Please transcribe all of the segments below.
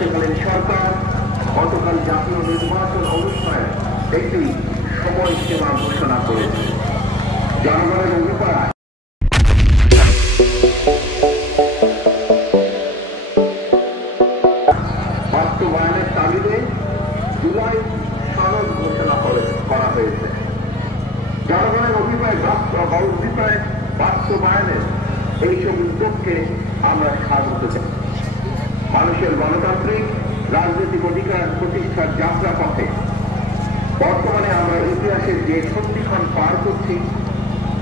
অন্তর্বর্তীকালীন সরকার গতকাল জাতীয় নির্বাচন অনুষ্ঠানে একটি সময়সীমা ঘোষণা করেছে। জনগণের অধিকার বাস্তবায়নের তাগিদে জুলাই সনদ ঘোষণা করা হয়েছে। জনগণের অভিপ্রায় বাস্তবায়নের এইসব উদ্যোগকে আমরা স্বাগত জানাই। মানুষের গণতান্ত্রিক রাজনৈতিক অধিকার প্রতিষ্ঠার যাত্রা পথে বর্তমানে আমরা ইতিহাসের যে সন্ধিক্ষণ পার করছি,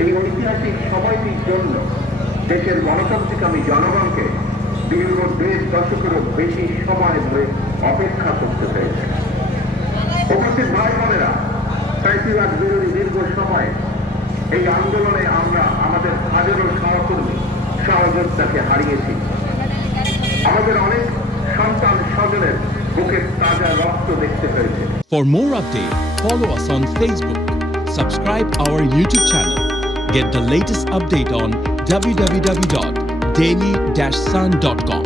এই ঐতিহাসিক সময়টির জন্য দেশের গণতান্ত্রিকামী জনগণকে দীর্ঘ 1.5 দশকেরও বেশি সময় ধরে অপেক্ষা করতে হয়েছে। উপস্থিত ভাই বোনেরা, ফ্যাসিবাদ বিরোধী দীর্ঘ সময় এই আন্দোলনে আমরা আমাদের হাজারো সহকর্মী সহযোদ্ধাকে হারিয়েছি। আমাদের অনেক সন্তান স্বজনের বুকের তাজা রক্ত দেখতে হয়েছে। For more updates, follow us on Facebook, subscribe our YouTube channel, get the latest update on www.daily-sun.com.